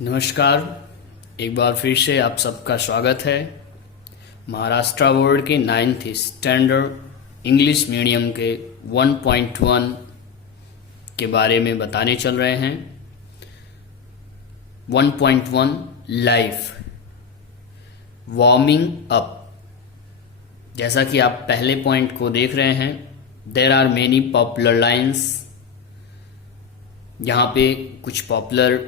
नमस्कार। एक बार फिर से आप सबका स्वागत है। महाराष्ट्र बोर्ड के 9th स्टैंडर्ड इंग्लिश मीडियम के 1.1 के बारे में बताने चल रहे हैं। 1.1 लाइफ वार्मिंग अप। जैसा कि आप पहले पॉइंट को देख रहे हैं, there are many popular lines. यहाँ पे कुछ पॉपुलर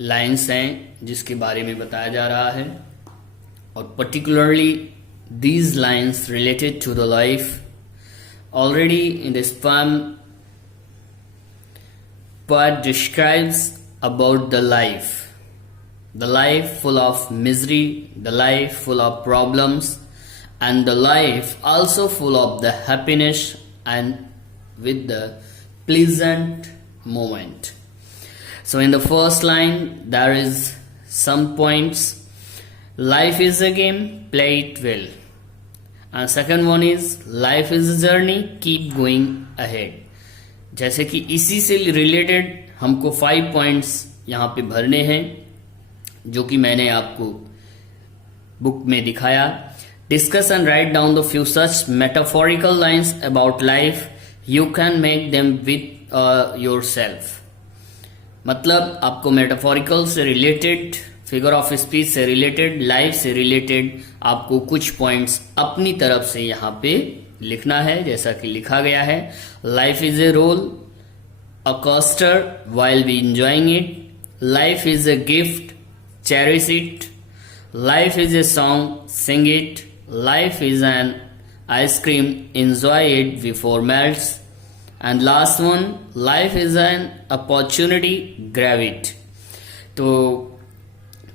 लाइन्स हैं जिसके बारे में बताया जा रहा है, और particularly these lines related to the life. Already in this poet describes about the life full of misery, the life full of problems, and the life also full of the happiness and with the pleasant moment. So in the first line there is some points. Life is a game, play it well. And second one is life is a journey, keep going ahead. जैसे कि इसी से related हमको 5 points यहाँ पे भरने हैं, जो कि मैंने आपको बुक में दिखाया। Discuss and write down the few such metaphorical lines about life, you can make them with your self. मतलब आपको मेटाफोरिकल से रिलेटेड, फिगर ऑफ स्पीच से रिलेटेड, लाइफ से रिलेटेड आपको कुछ पॉइंट्स अपनी तरफ से यहाँ पे लिखना है। जैसा कि लिखा गया है, life is a roll a coaster while be enjoying it, life is a gift cherish it, life is a song sing it, life is an ice cream enjoy it before melts, and last one life is an opportunity grab it. तो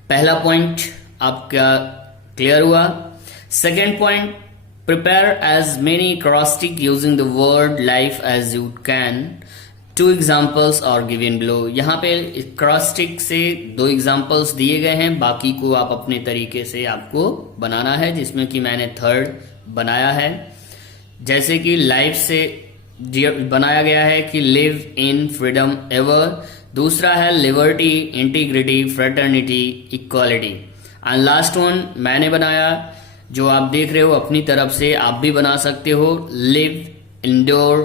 पहला point आपका clear हुआ। Second point, prepare as many acrostic using the word life as you can. 2 examples are given below. यहाँ पे acrostic से 2 examples दिए गए हैं, बाकी को आप अपने तरीके से आपको बनाना है, जिसमें कि मैंने 3rd बनाया है। जैसे कि लाइफ से बनाया गया है कि लिव इन फ्रीडम एवर, दूसरा है liberty, integrity, fraternity, equality, and last one मैंने बनाया, जो आप देख रहे हो अपनी तरफ से आप भी बना सकते हो, लिव, इंडोर,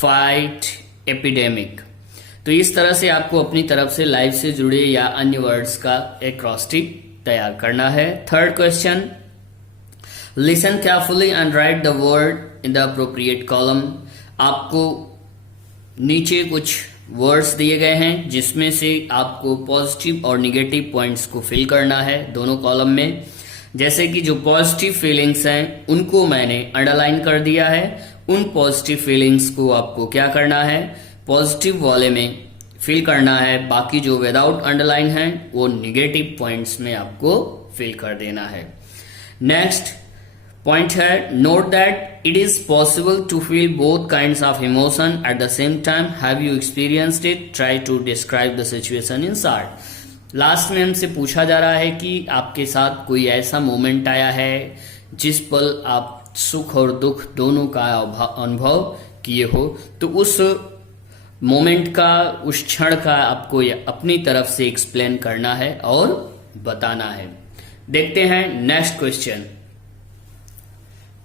फाइट, एपिडेमिक। तो इस तरह से आपको अपनी तरफ से लाइफ से जुड़े या अन्य वर्ड्स का एक्रोस्टिक तैयार करना है। 3rd question, listen carefully and right the word in the appropriate column. आपको नीचे कुछ वर्ड्स दिए गए हैं, जिसमें से आपको पॉजिटिव और निगेटिव पॉइंट्स को फिल करना है दोनों कॉलम में। जैसे कि जो पॉजिटिव फीलिंग्स हैं उनको मैंने अंडरलाइन कर दिया है, उन पॉजिटिव फीलिंग्स को आपको क्या करना है, पॉजिटिव वाले में फिल करना है। बाकी जो विदाउट अंडरलाइन है वो निगेटिव पॉइंट्स में आपको फिल कर देना है। नेक्स्ट पॉइंट है, note that it is possible to feel both kinds of emotion at the same time, have you experienced it, try to describe the situation in short. Last में हमसे पूछा जा रहा है कि आपके साथ कोई ऐसा मोमेंट आया है जिस पल आप सुख और दुख दोनों का अनुभव किए हो, तो उस मोमेंट का, उस क्षण का आपको अपनी तरफ से एक्सप्लेन करना है और बताना है। देखते हैं नेक्स्ट क्वेश्चन।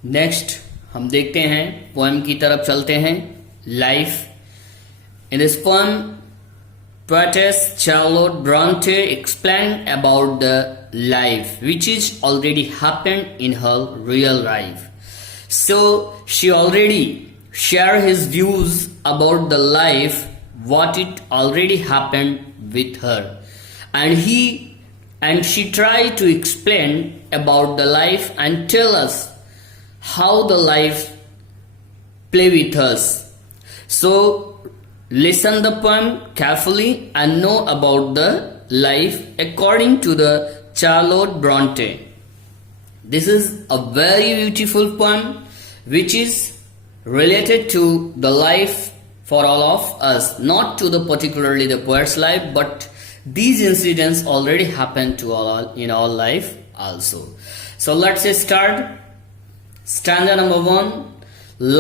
नेक्स्ट हम देखते हैं, पोएम की तरफ चलते हैं। Life, in this poem poetess Charlotte Bronte explained about the life which is already happened in her real life. So she already shared his views about the life, what it already happened with her, and she tried to explain about the life and tell us how the life play with us. So listen the poem carefully and know about the life according to the Charlotte Bronte. This is a very beautiful poem which is related to the life for all of us, not to the particularly the poet's life, but these incidents already happened to all in our life also. So let's start. Stanza number 1.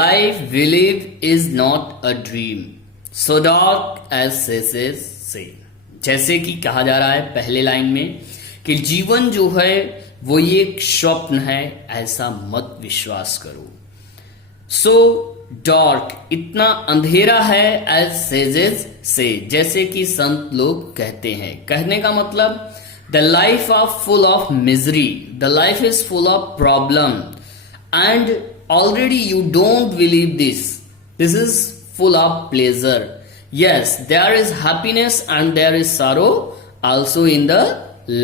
Life we live is not a dream, so dark as says say. जैसे कि कहा जा रहा है पहले line में कि जीवन जो है वो ये एक स्वप्न है, ऐसा मत विश्वास करो। सो डार्क, इतना अंधेरा है, एज सेजेस से, जैसे कि संत लोग कहते हैं। कहने का मतलब the life of full of misery, the life is full of problem and already you don't believe this is full of pleasure. Yes, there is happiness and there is sorrow also in the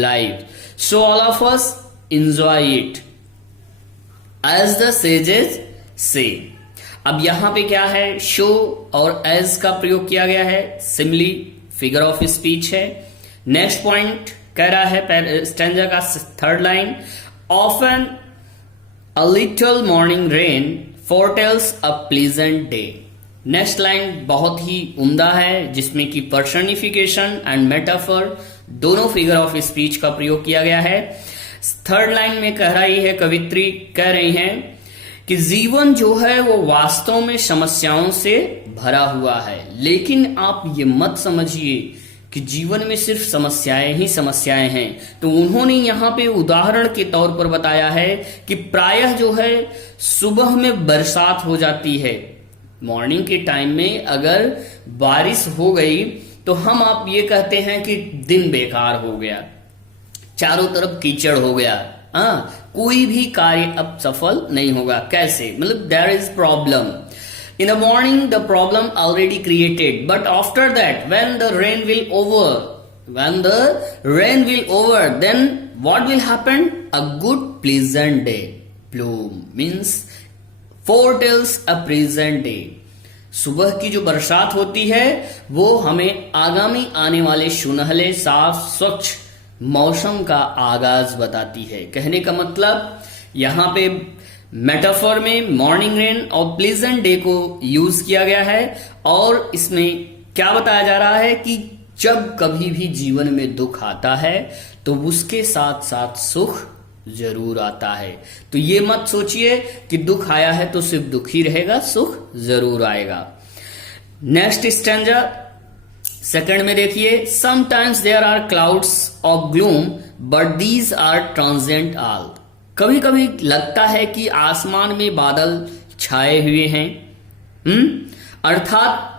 life. So all of us enjoy it as the sages say. अब यहां पे क्या है, show और as का प्रयोग किया गया है, सिमिली फिगर ऑफ स्पीच है। नेक्स्ट पॉइंट कह रहा है स्टैंजा का third line, often a little morning rain फोरटेल्स a pleasant day. Next line बहुत ही उम्दा है, जिसमें कि पर्सनिफिकेशन एंड मेटाफर दोनों फिगर ऑफ स्पीच का प्रयोग किया गया है। थर्ड लाइन में कह रही है कवित्री, कह रही हैं कि जीवन जो है वो वास्तव में समस्याओं से भरा हुआ है, लेकिन आप ये मत समझिए कि जीवन में सिर्फ समस्याएं ही समस्याएं हैं। तो उन्होंने यहां पे उदाहरण के तौर पर बताया है कि प्रायः जो है सुबह में बरसात हो जाती है, मॉर्निंग के टाइम में अगर बारिश हो गई तो हम आप ये कहते हैं कि दिन बेकार हो गया, चारों तरफ कीचड़ हो गया, कोई भी कार्य अब सफल नहीं होगा। कैसे, मतलब there is problem in the morning, the problem already created, but after that when the rain will over then what will happen, a good pleasant day bloom means foretells a present day. सुबह की जो बरसात होती है वो हमें आगामी आने वाले सुनहले साफ स्वच्छ मौसम का आगाज बताती है। कहने का मतलब यहां पे मेटाफर में मॉर्निंग रेन और प्लीजेंट डे को यूज किया गया है, और इसमें क्या बताया जा रहा है कि जब कभी भी जीवन में दुख आता है तो उसके साथ साथ सुख जरूर आता है। तो ये मत सोचिए कि दुख आया है तो सिर्फ दुख ही रहेगा, सुख जरूर आएगा। नेक्स्ट स्टैंजा सेकंड में देखिए, sometimes there are clouds of gloom but these are transient all. कभी कभी लगता है कि आसमान में बादल छाए हुए हैं, अर्थात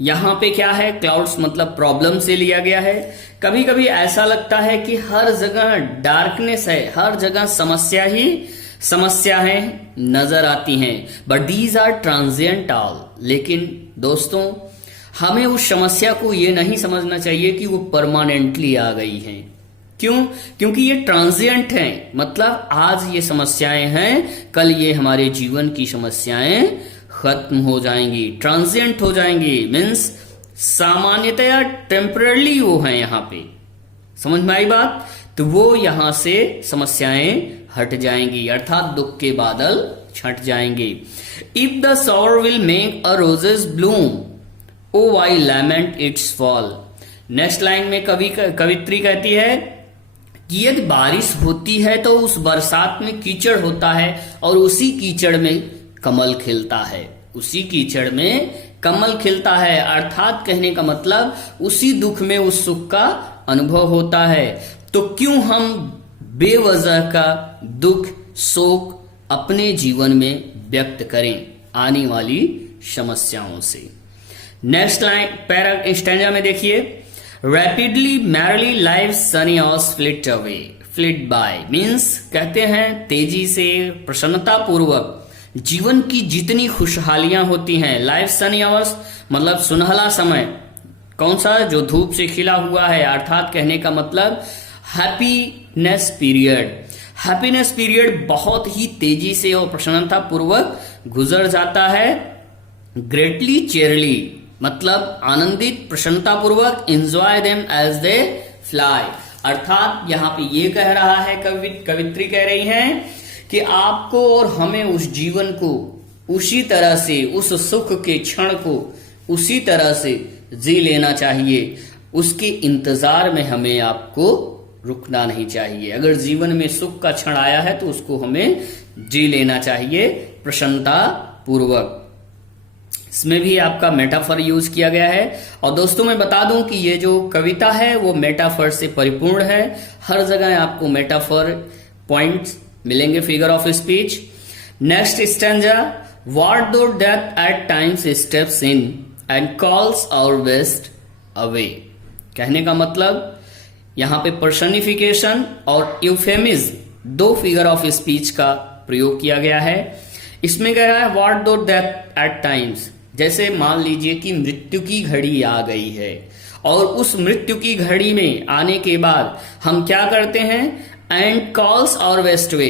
यहां पे क्या है, क्लाउड्स मतलब प्रॉब्लम से लिया गया है। कभी कभी ऐसा लगता है कि हर जगह डार्कनेस है, हर जगह समस्या ही समस्या है नजर आती हैं, but these are transient all. लेकिन दोस्तों हमें उस समस्या को ये नहीं समझना चाहिए कि वो परमानेंटली आ गई हैं। क्यों? क्योंकि ये ट्रांजिएंट हैं, मतलब आज ये समस्याएं हैं, कल ये हमारे जीवन की समस्याएं खत्म हो जाएंगी, ट्रांजिएंट हो जाएंगी, मीन्स सामान्यतया टेम्पररी वो हैं। यहां पे समझ में आई बात? तो वो यहां से समस्याएं हट जाएंगी, अर्थात दुख के बादल छट जाएंगे। If the shower will make a roses bloom, o why lament its fall. Next line में कवित्री कहती है कि यदि बारिश होती है तो उस बरसात में कीचड़ होता है और उसी कीचड़ में कमल खिलता है, उसी कीचड़ में कमल खिलता है, अर्थात कहने का मतलब उसी दुख में उस सुख का अनुभव होता है। तो क्यों हम बेवजह का दुख शोक अपने जीवन में व्यक्त करें आने वाली समस्याओं से। नेक्स्ट लाइन पैरा स्टैंजा में देखिए, rapidly merrily life sunny hours flit away flit by, means कहते हैं तेजी से प्रसन्नता पूर्वक जीवन की जितनी खुशहालियां होती हैं, लाइफ सनी आवर्स मतलब सुनहला समय, कौन सा, जो धूप से खिला हुआ है, अर्थात कहने का मतलब हैप्पीनेस पीरियड। हैप्पीनेस पीरियड बहुत ही तेजी से और प्रसन्नता पूर्वक गुजर जाता है। ग्रेटली चेयरली मतलब आनंदित प्रसन्नता पूर्वक, enjoy them as they fly, अर्थात यहां पे ये कह रहा है कवित्री कह रही हैं कि आपको और हमें उस जीवन को उसी तरह से, उस सुख के क्षण को उसी तरह से जी लेना चाहिए, उसके इंतजार में हमें आपको रुकना नहीं चाहिए। अगर जीवन में सुख का क्षण आया है तो उसको हमें जी लेना चाहिए प्रसन्नता पूर्वक। इसमें भी आपका मेटाफर यूज किया गया है। और दोस्तों मैं बता दूं कि ये जो कविता है वो मेटाफर से परिपूर्ण है। हर जगह आपको मेटाफर पॉइंट्स मिलेंगे figure of speech. Next stanza, what though death at times steps in and calls our best away. कहने का मतलब यहां पे पर्सनिफिकेशन और यूफेमिज्म दो फिगर ऑफ स्पीच का प्रयोग किया गया है। इसमें कह रहा है what though death at times, जैसे मान लीजिए कि मृत्यु की घड़ी आ गई है और उस मृत्यु की घड़ी में आने के बाद हम क्या करते हैं, एंड कॉल्स और वेस्ट वे।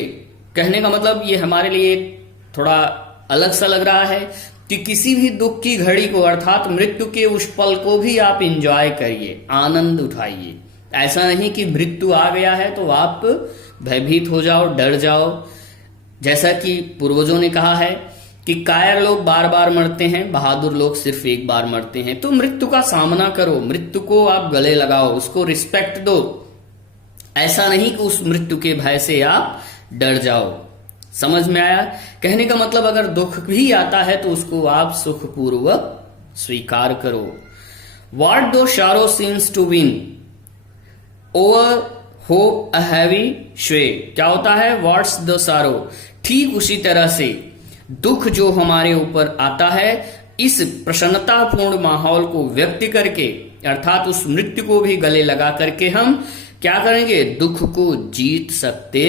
कहने का मतलब ये हमारे लिए थोड़ा अलग सा लग रहा है कि किसी भी दुख की घड़ी को अर्थात मृत्यु के उस पल को भी आप इंजॉय करिए, आनंद उठाइए। ऐसा नहीं कि मृत्यु आ गया है तो आप भयभीत हो जाओ, डर जाओ। जैसा कि पूर्वजों ने कहा है कि कायर लोग बार बार मरते हैं, बहादुर लोग सिर्फ एक बार मरते हैं। तो मृत्यु का सामना करो, मृत्यु को आप गले लगाओ, उसको रिस्पेक्ट दो। ऐसा नहीं कि उस मृत्यु के भय से आप डर जाओ। समझ में आया? कहने का मतलब अगर दुख भी आता है तो उसको आप सुखपूर्वक स्वीकार करो। What though sorrow seems to win over hope a heavy sway. क्या होता है? व्हाट्स द सारो। ठीक उसी तरह से दुख जो हमारे ऊपर आता है, इस प्रसन्नतापूर्ण माहौल को व्यक्त करके अर्थात उस मृत्यु को भी गले लगा करके हम क्या करेंगे, दुख को जीत सकते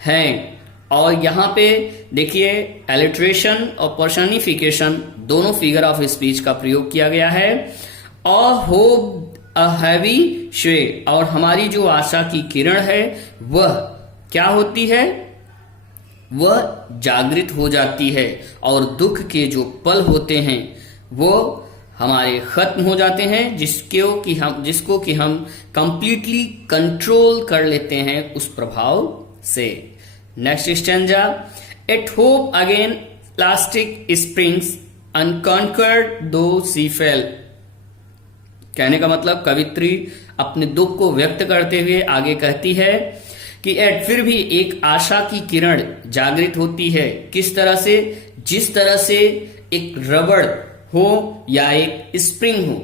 हैं। और यहां पे देखिए एलिट्रेशन और पर्सनिफिकेशन दोनों फिगर ऑफ स्पीच का प्रयोग किया गया है। अ होप अ हैवी श्वे, और हमारी जो आशा की किरण है वह क्या होती है, वह जागृत हो जाती है और दुख के जो पल होते हैं वो हमारे खत्म हो जाते हैं, जिसको कि हम कंप्लीटली कंट्रोल कर लेते हैं उस प्रभाव से। Next stanza, yet hope again plastic springs unconquered though she fail. कहने का मतलब कवित्री अपने दुख को व्यक्त करते हुए आगे कहती है कि एट फिर भी एक आशा की किरण जागृत होती है। किस तरह से? जिस तरह से एक रबड़ हो या एक स्प्रिंग हो,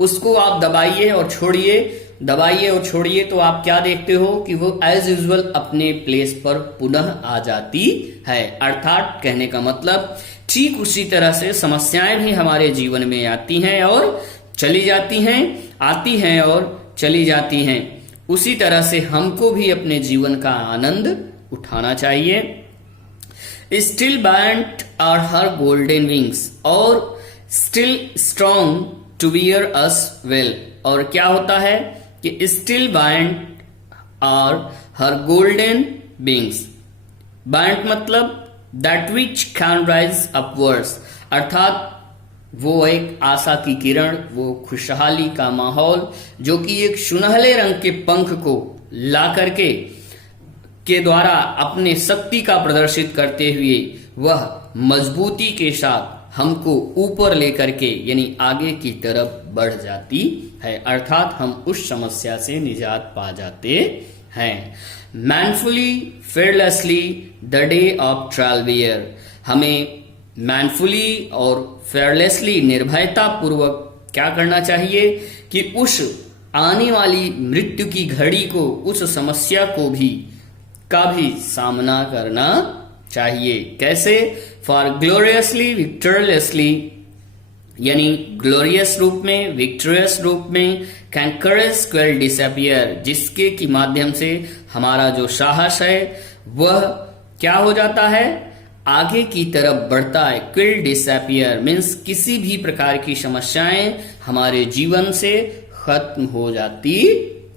उसको आप दबाइए और छोड़िए, दबाइए और छोड़िए तो आप क्या देखते हो कि वो एज यूजुअल अपने प्लेस पर पुनः आ जाती है। अर्थात कहने का मतलब ठीक उसी तरह से समस्याएं भी हमारे जीवन में आती हैं और चली जाती हैं, आती हैं और चली जाती हैं। उसी तरह से हमको भी अपने जीवन का आनंद उठाना चाहिए। Still buoyant are her golden wings और still strong to bear us well. और क्या होता है कि still buoyant are her golden wings. Buoyant मतलब that which can rise upwards, अर्थात वो एक आशा की किरण, वो खुशहाली का माहौल जो कि एक सुनहले रंग के पंख को ला करके के द्वारा अपने शक्ति का प्रदर्शित करते हुए वह मजबूती के साथ हमको ऊपर लेकर के यानी आगे की तरफ बढ़ जाती है। अर्थात हम उस समस्या से निजात पा जाते हैं। Manfully fearlessly the day of trial bear. हमें मैनफुली और फेयरलेसली निर्भयता पूर्वक क्या करना चाहिए कि उस आने वाली मृत्यु की घड़ी को, उस समस्या को भी का भी सामना करना चाहिए। कैसे? फॉर ग्लोरियसली विक्टोरियसली, यानी ग्लोरियस रूप में, विक्टोरियस रूप में, कैन करेज विल डिसअपियर, जिसके की माध्यम से हमारा जो साहस है वह क्या हो जाता है, आगे की तरफ बढ़ता है। क्विल डिसअपियर मीन्स किसी भी प्रकार की समस्याएं हमारे जीवन से खत्म हो जाती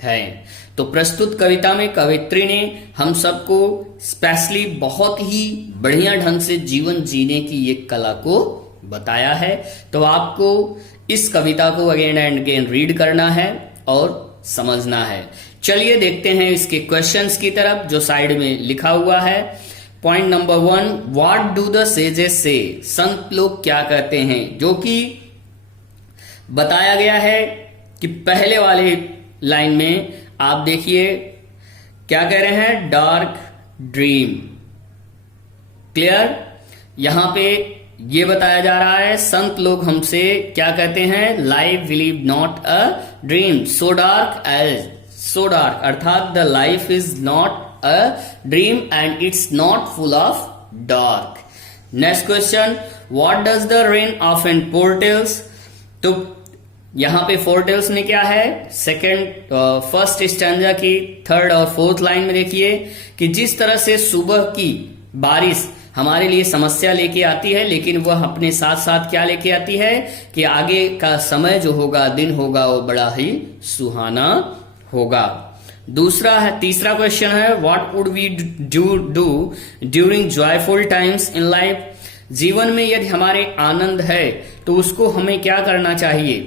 है। तो प्रस्तुत कविता में कवित्री ने हम सबको स्पेशली बहुत ही बढ़िया ढंग से जीवन जीने की एक कला को बताया है। तो आपको इस कविता को अगेन एंड अगेन रीड करना है और समझना है। चलिए देखते हैं इसके क्वेश्चंस की तरफ जो साइड में लिखा हुआ है। Point number 1, what do the sages से। संत लोग क्या कहते हैं, जो कि बताया गया है कि पहले वाले लाइन में आप देखिए क्या कह रहे हैं, डार्क ड्रीम। क्लियर? यहां पे ये बताया जा रहा है, संत लोग हमसे क्या कहते हैं, life believe not a dream so dark as, so dark अर्थात the life is not a dream and it's not full of dark. Next question, what does the rain of an foretells. तो यहां पे foretells ने क्या है, first stanza की third और fourth line में देखिए कि जिस तरह से सुबह की बारिश हमारे लिए समस्या लेके आती है, लेकिन वह अपने साथ साथ क्या लेके आती है कि आगे का समय जो होगा, दिन होगा, वो बड़ा ही सुहाना होगा। तीसरा क्वेश्चन है, what would we do during joyful times in life. जीवन में यदि हमारे आनंद है तो उसको हमें क्या करना चाहिए,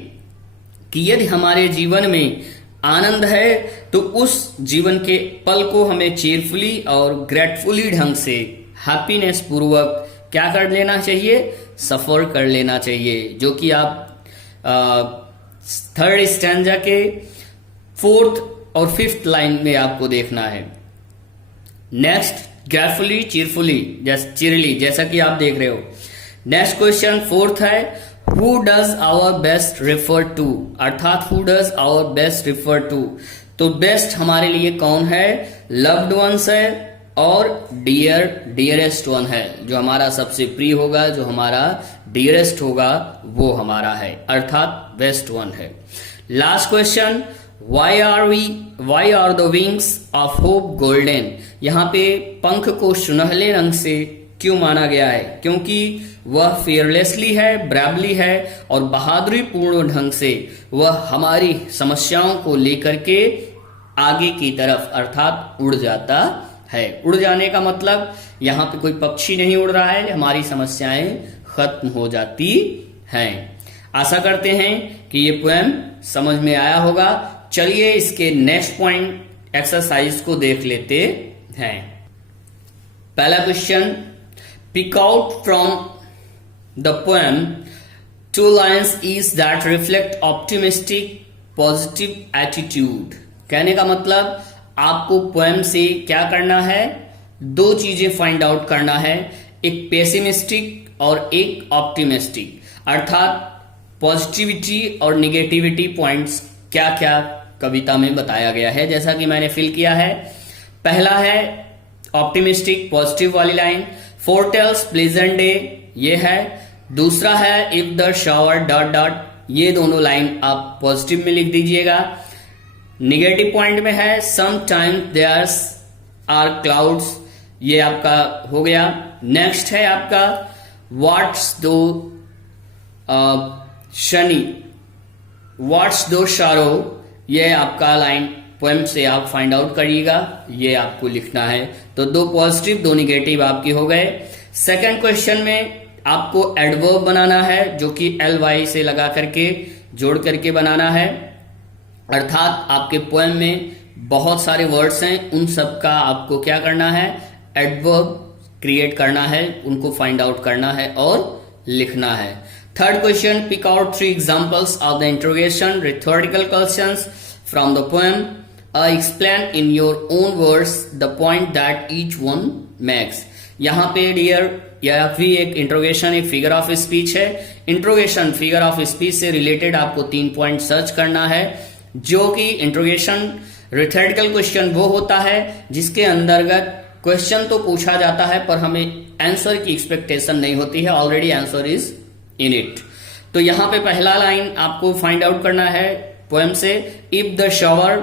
कि यदि हमारे जीवन में आनंद है तो उस जीवन के पल को हमें चेयरफुली और ग्रेटफुली ढंग से हैप्पीनेस पूर्वक क्या कर लेना चाहिए, सफर कर लेना चाहिए, जो कि आप थर्ड स्टैंजा के फोर्थ और फिफ्थ लाइन में आपको देखना है। नेक्स्ट, ग्रेटफुली चीयरफुली चीयरली, जैसा कि आप देख रहे हो। नेक्स्ट क्वेश्चन फोर्थ है, who does our best refer to, अर्थात who does our best refer to. तो बेस्ट हमारे लिए कौन है, लव्ड वंस है और डियरेस्ट वन है, जो हमारा सबसे प्रिय होगा, जो हमारा डियरेस्ट होगा वो हमारा है, अर्थात बेस्ट वन है। Last question, why are the wings of hope golden. यहाँ पे पंख को सुनहले रंग से क्यों माना गया है, क्योंकि वह फियरलेसली है, ब्रेवली है और बहादुरी पूर्ण ढंग से वह हमारी समस्याओं को लेकर के आगे की तरफ अर्थात उड़ जाता है। उड़ जाने का मतलब यहाँ पे कोई पक्षी नहीं उड़ रहा है, हमारी समस्याएं खत्म हो जाती हैं। आशा करते हैं कि ये पोएम समझ में आया होगा। चलिए इसके नेक्स्ट पॉइंट एक्सरसाइज को देख लेते हैं। पहला question, pick out from the poem 2 lines is that reflect optimistic positive attitude. कहने का मतलब आपको पोएम से क्या करना है, 2 चीजें फाइंड आउट करना है, एक पेसिमिस्टिक और एक ऑप्टिमिस्टिक, अर्थात पॉजिटिविटी और निगेटिविटी पॉइंट्स क्या क्या कविता में बताया गया है, जैसा कि मैंने फिल किया है। पहला है ऑप्टिमिस्टिक पॉजिटिव वाली लाइन, फोरटेल्स प्लेजेंट डे, ये है। दूसरा है if the shower dot dot, ये दोनों लाइन आप पॉजिटिव में लिख दीजिएगा। निगेटिव पॉइंट में है some time there are clouds, ये आपका हो गया। नेक्स्ट है आपका व्हाट्स दो शनि, व्हाट्स दो शारो, ये आपका लाइन पोएम से आप फाइंड आउट करिएगा, ये आपको लिखना है। तो 2 पॉजिटिव 2 निगेटिव आपके हो गए। सेकंड क्वेश्चन में आपको एडवर्ब बनाना है, जो कि ly से लगा करके जोड़ करके बनाना है, अर्थात आपके पोएम में बहुत सारे वर्ड्स हैं, उन सब का आपको क्या करना है, एडवर्ब क्रिएट करना है, उनको फाइंड आउट करना है और लिखना है। Third question, pick out 3 examples of the interrogation rhetorical questions from the poem. Explain in your own words the point that each one makes. यहाँ पे डियर या भी एक इंट्रोगेशन, एक फिगर ऑफ स्पीच है। इंट्रोगेशन फिगर ऑफ स्पीच से related आपको 3 point search करना है, जो कि इंट्रोगेशन rhetorical क्वेश्चन वो होता है जिसके अंतर्गत क्वेश्चन तो पूछा जाता है पर हमें आंसर की एक्सपेक्टेशन नहीं होती है, already answer is in it. तो यहाँ पे पहला लाइन आपको फाइंड आउट करना है पोएम से, इफ द शावर,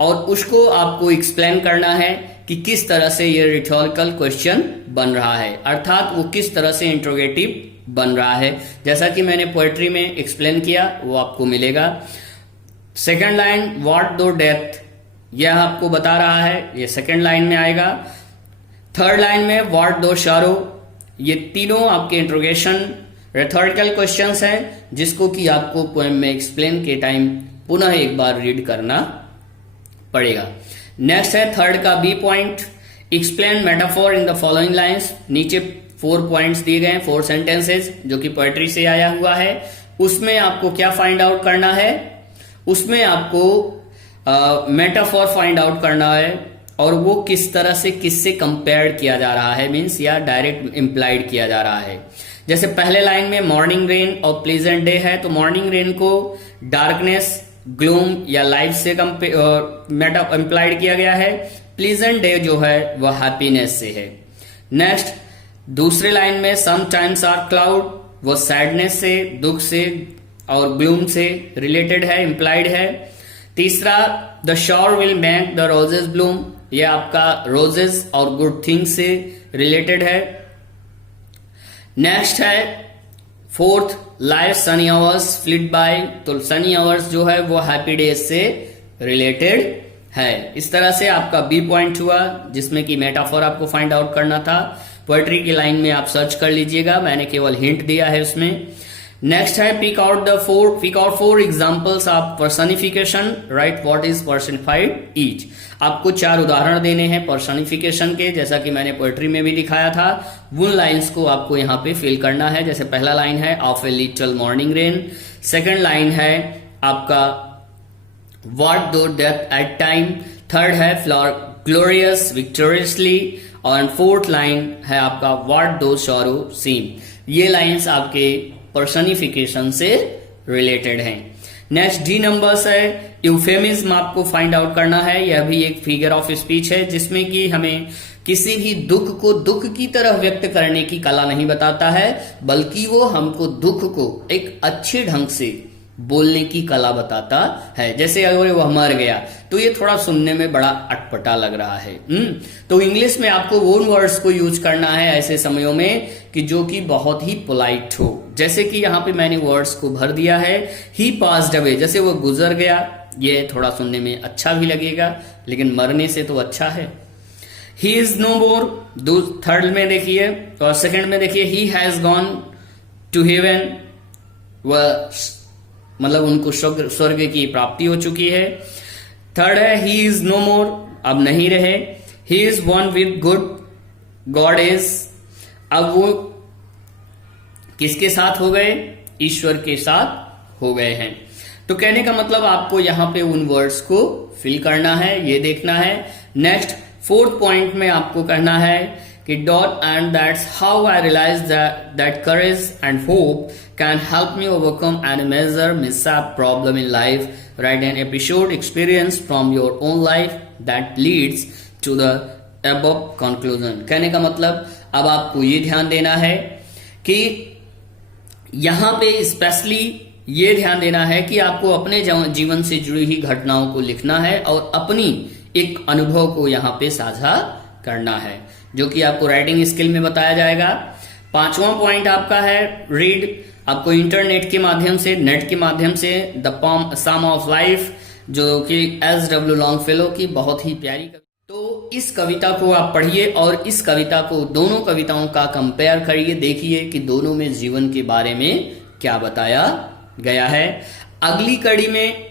और उसको आपको एक्सप्लेन करना है कि किस तरह से ये रिटोरिकल क्वेश्चन बन रहा है, अर्थात वो किस तरह से इंट्रोगेटिव बन रहा है, जैसा कि मैंने पोएट्री में एक्सप्लेन किया वो आपको मिलेगा। Second line what though death, यह आपको बता रहा है, ये सेकंड लाइन में आएगा। थर्ड लाइन में व्हाट दो शारो, ये तीनों आपके इंट्रोगेशन रेथोरिकल क्वेश्चंस हैं, जिसको कि आपको पोएम में एक्सप्लेन के टाइम पुनः एक बार रीड करना पड़ेगा। नेक्स्ट है थर्ड का B point, explain metaphor in the following lines. नीचे 4 पॉइंट्स दिए गए हैं, 4 सेंटेंसेस जो कि पोएट्री से आया हुआ है। उसमें आपको क्या फाइंड आउट करना है, उसमें आपको मेटाफोर फाइंड आउट करना है और वो किस तरह से किससे कंपेयर किया जा रहा है, मीन्स या डायरेक्ट इंप्लाइड किया जा रहा है। जैसे पहले लाइन में मॉर्निंग रेन और प्लीजेंट डे है, तो मॉर्निंग रेन को डार्कनेस, ग्लूम या लाइट से इम्प्लाइड किया गया है। प्लीजेंट डे जो है वह हैप्पीनेस से है। नेक्स्ट दूसरे लाइन में समटाइम्स आर क्लाउड, वो सैडनेस से, दुख से और ग्लूम से रिलेटेड है, इम्प्लाइड है। तीसरा the shower will make the roses bloom, ये आपका रोजेस और गुड थिंग्स से रिलेटेड है। नेक्स्ट है fourth life sunny hours flit by, तो सनी आवर्स जो है वो हैप्पी डेज से रिलेटेड है। इस तरह से आपका बी पॉइंट हुआ, जिसमें कि मेटाफोर आपको फाइंड आउट करना था। पोएट्री की लाइन में आप सर्च कर लीजिएगा, मैंने केवल हिंट दिया है उसमें। नेक्स्ट है pick out four examples of personification, write what is personified each. आपको 4 उदाहरण देने हैं पर्सनिफिकेशन के, जैसा कि मैंने पोएट्री में भी दिखाया था। उन लाइंस को आपको यहाँ पे फिल करना है। जैसे पहला लाइन है of a little morning rain, second line है आपका what though death at time, third है फ्लॉर ग्लोरियस विक्टोरियसली, और फोर्थ लाइन है आपका व्हाट दो सॉरो सीम। ये लाइंस आपके पर्सनिफिकेशन से रिलेटेड हैं। नेक्स्ट डी नंबर्स है यूफेमिज्म, आपको फाइंड आउट करना है। यह भी एक फिगर ऑफ स्पीच है, जिसमें कि हमें किसी भी दुख को दुख की तरह व्यक्त करने की कला नहीं बताता है, बल्कि वो हमको दुख को एक अच्छे ढंग से बोलने की कला बताता है। जैसे अगर वह मर गया तो ये थोड़ा सुनने में बड़ा अटपटा लग रहा है। तो इंग्लिश में आपको वो वर्ड्स को यूज करना है ऐसे समयों में कि जो कि बहुत ही पोलाइट हो। जैसे कि यहाँ पे मैंने वर्ड्स को भर दिया है, ही पास्ड अवे, जैसे वो गुजर गया, ये थोड़ा सुनने में अच्छा भी लगेगा, लेकिन मरने से तो अच्छा है। He is no more, third में देखिए, और सेकंड में देखिए he has gone to heaven, वह मतलब उनको स्वर्ग की प्राप्ति हो चुकी है। थर्ड है ही इज नो मोर, अब नहीं रहे। He is one with good, God is, अब वो किसके साथ हो गए? ईश्वर के साथ हो गए हैं। तो कहने का मतलब आपको यहां पे उन वर्ड्स को फिल करना है, ये देखना है। नेक्स्ट फोर्थ पॉइंट में आपको कहना है कि dot and that's how I realize that courage and hope can help me overcome any major mishap problem in life, write an episode experience from your own life that leads to the above conclusion. कहने का मतलब अब आपको ये ध्यान देना है कि यहां पे स्पेशली ये ध्यान देना है कि आपको अपने जीवन से जुड़ी हुई घटनाओं को लिखना है और अपनी एक अनुभव को यहाँ पे साझा करना है, जो कि आपको राइटिंग स्किल में बताया जाएगा। 5वां पॉइंट आपका है रीड, आपको इंटरनेट के माध्यम से, नेट के माध्यम से द सम ऑफ लाइफ, जो कि SW लॉन्गफेलो की बहुत ही प्यारी कविता। तो इस कविता को आप पढ़िए और इस कविता को, दोनों कविताओं का कंपेयर करिए, देखिए कि दोनों में जीवन के बारे में क्या बताया गया है। अगली कड़ी में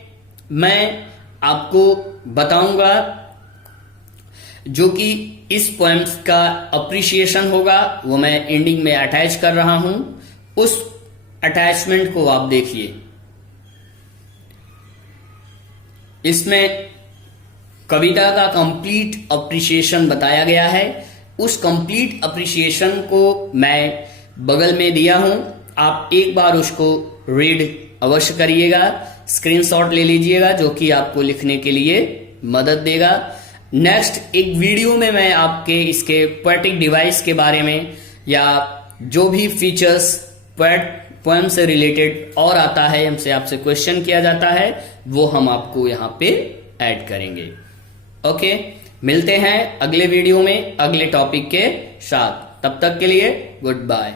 मैं आपको बताऊंगा जो कि इस पोएम्स का अप्रिसिएशन होगा, वो मैं एंडिंग में अटैच कर रहा हूं। उस अटैचमेंट को आप देखिए। इसमें कविता का कंप्लीट अप्रिसिएशन बताया गया है। उस कंप्लीट अप्रिसिएशन को मैं बगल में दिया हूं, आप एक बार उसको रीड अवश्य करिएगा, स्क्रीनशॉट ले लीजिएगा, जो कि आपको लिखने के लिए मदद देगा। नेक्स्ट एक वीडियो में मैं आपके इसके पोएटिक डिवाइस के बारे में या जो भी फीचर्स पोएम से रिलेटेड और आता है, हमसे आपसे क्वेश्चन किया जाता है, वो हम आपको यहाँ पे ऐड करेंगे। ओके, मिलते हैं अगले वीडियो में अगले टॉपिक के साथ। तब तक के लिए गुड बाय।